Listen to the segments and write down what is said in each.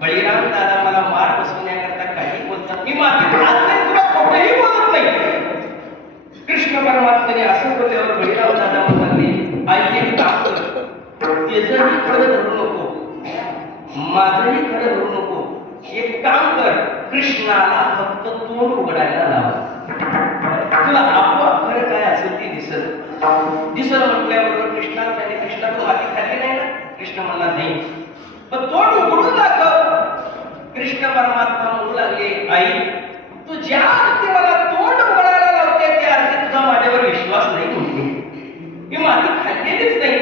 बळीराम दादा मला मार बसवण्याकरता काही बोलतात, मी माती खात नाही, तुला खोटंही बोलत नाही. कृष्ण परमात्म्याने असं बोलल्यावर बळीराम दादा म्हणाले, आई एक काम कर, त्याचंही खरं धरू नको, माझंही खरं धरू नको. एक काम कर, कृष्णाला फक्त तोंड उघडायला लाव, तुला आपोआप खरं काय असेल ते दिसल म्हटल्याबरोबर कृष्णाला माती खाल्ली नाही ना. कृष्ण म्हणला नाही, पण तोंड उघडून दाखव. कृष्ण परमात्मा म्हणू लागले, आई तू ज्या अर्थी मला तोंड उघडायला लावते त्या अर्थी तुझा माझ्यावर विश्वास नाही म्हणते, मी माती खाल्लेलीच नाही.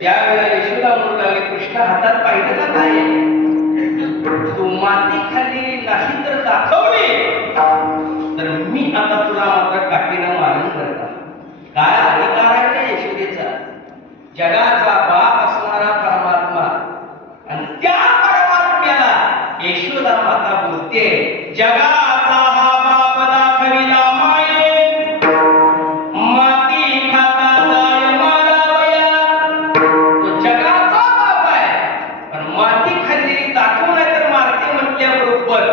त्यावेळेला यशोदा म्हणू लागले, कृष्ण हातात पाहिलं का काय, तू माती खाल्लेली नाही तर दाखवली तर मी आता तुला मात्र काठीनं मारून करता. काय अधिकार आहे त्या यशोदेचा? जगाचा बाप असणारा परमात्मा, आणि त्या परमात्म्याला यशोदा माता बोलते, जगाचा हा बाप दाखविला माये, माती खाता जाय मारावया. तो जगाचा बाप आहे, पण माती खाल्लेली दाखवू नाही तर मारते म्हटल्याबरोबर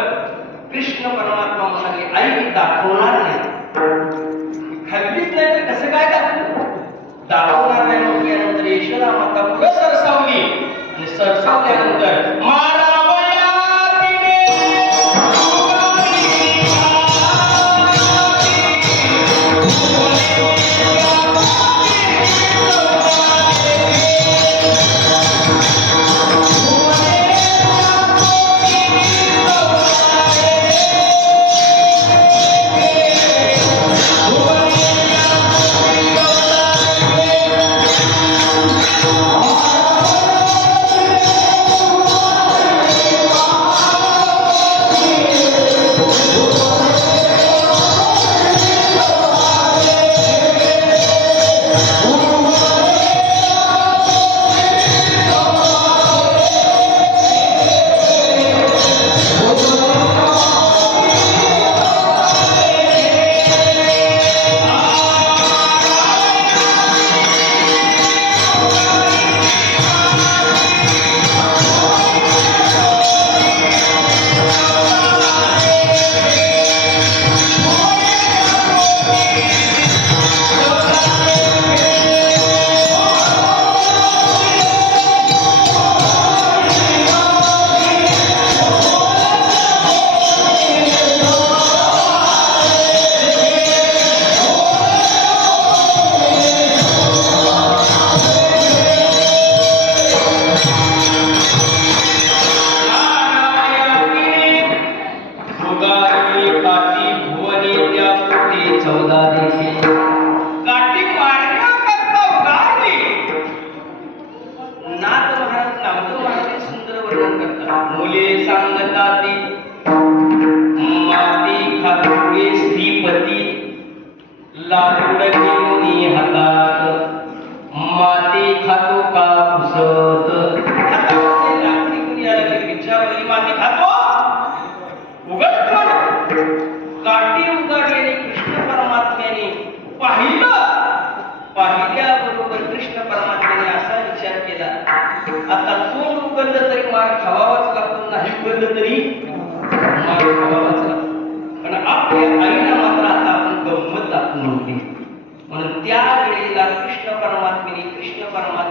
कृष्ण परमात्मा म्हणाले, आई मी दाखवणार नाही. खाल्लीच नाही तर कसं काय दाखवणार नाही म्हटल्यानंतर यशोदा माता पुढे सरसावली, आणि सरसावल्यानंतर मारावया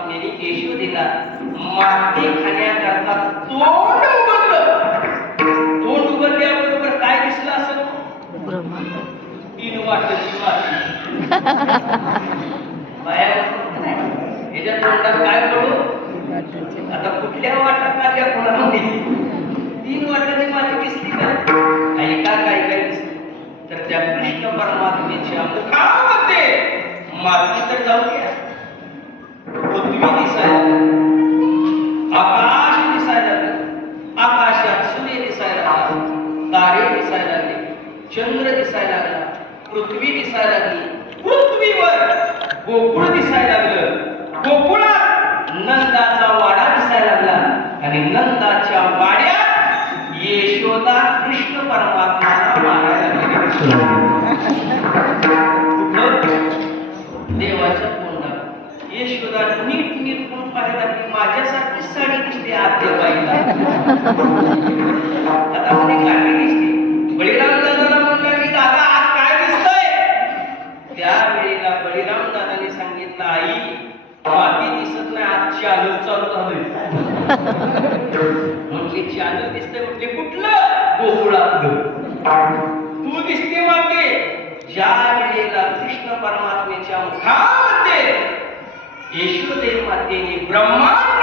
तिने यशोदेला माती खाण्याकरता तोंड उघडलं. तोंड उघडल्याबरोबर काय दिसलं असं? तीन वाटाची माती. याच्या तोंडात काय पडू? आता कुठल्या वाटात आल्या कोणाला? तीन वाटाची माती दिसली का? ऐका काय काय दिसली तर त्या कृष्ण परमात्म्याच्या मुखामध्ये माती तर जाऊ द्या, पृथ्वी दिसायला, आकाश दिसायला लागलं, आकाशात सूर्य दिसायला लागला, तारे दिसायला लागले, चंद्र दिसायला लागला, पृथ्वी दिसायला लागली, पृथ्वीवर गोकुळ दिसायला लागलं, गोकुळात नंदाचा वाडा दिसायला लागला, आणि नंदाच्या वाड्यात यशोदा कृष्ण परमात्म्याला मारायला लागली. देवाच्या तोंडात यशोदा नीट नीट म्हणून पाहायला लागली. माझ्यासारखीच साडी दिसते, आत खाद्य पाहिजे. आता म्हणे गाठी दिसते. बळीराम दादाला म्हणलं की दादा आज काय दिसतंय? त्यावेळेला बळीराम दादाने सांगितलं आई माती दिसत नाही, आज चालू चालू झालंय. म्हटली चालू दिसतंय. म्हटले कुठलं? गोकुळातलं. तू दिसते माते. ज्या वेळेला कृष्ण परमात्म्याच्या मुखामध्ये यशोदे मातेने ब्रह्मांड